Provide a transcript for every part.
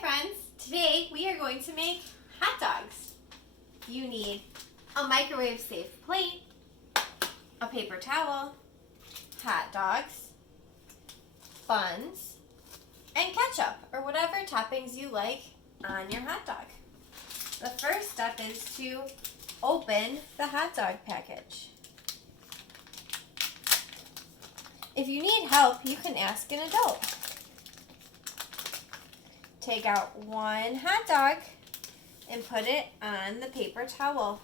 Hi friends, today we are going to make hot dogs. You need a microwave safe plate, a paper towel, hot dogs, buns, and ketchup or whatever toppings you like on your hot dog. The first step is to open the hot dog package. If you need help, you can ask an adult. Take out one hot dog and put it on the paper towel.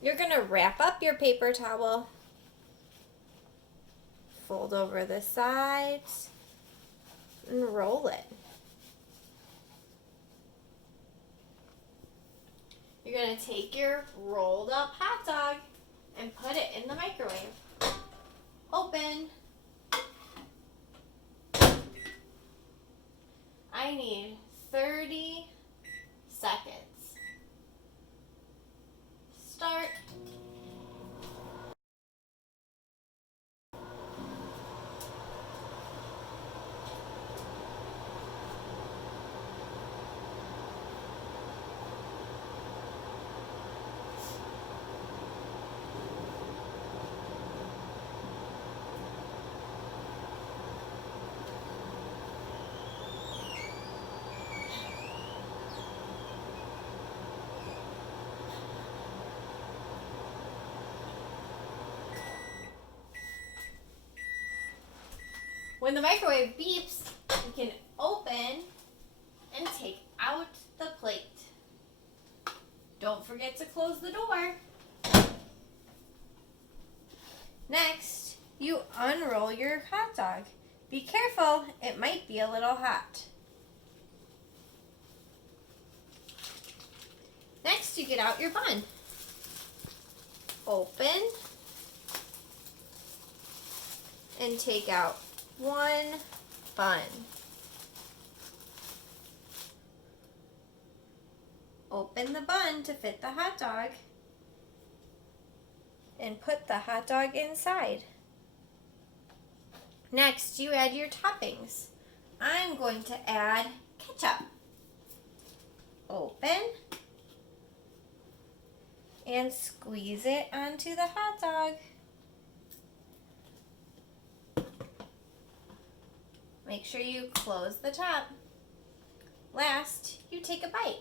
You're going to wrap up your paper towel, fold over the sides, and roll it. You're going to take your rolled up hot dog and put it in the microwave. Open. I need 30 seconds. Start. When the microwave beeps, you can open and take out the plate. Don't forget to close the door. Next, you unroll your hot dog. Be careful, it might be a little hot. Next, you get out your bun. Open and take out one bun. Open the bun to fit the hot dog and put the hot dog inside. Next, you add your toppings. I'm going to add ketchup. Open and squeeze it onto the hot dog. Make sure you close the top. Last, you take a bite.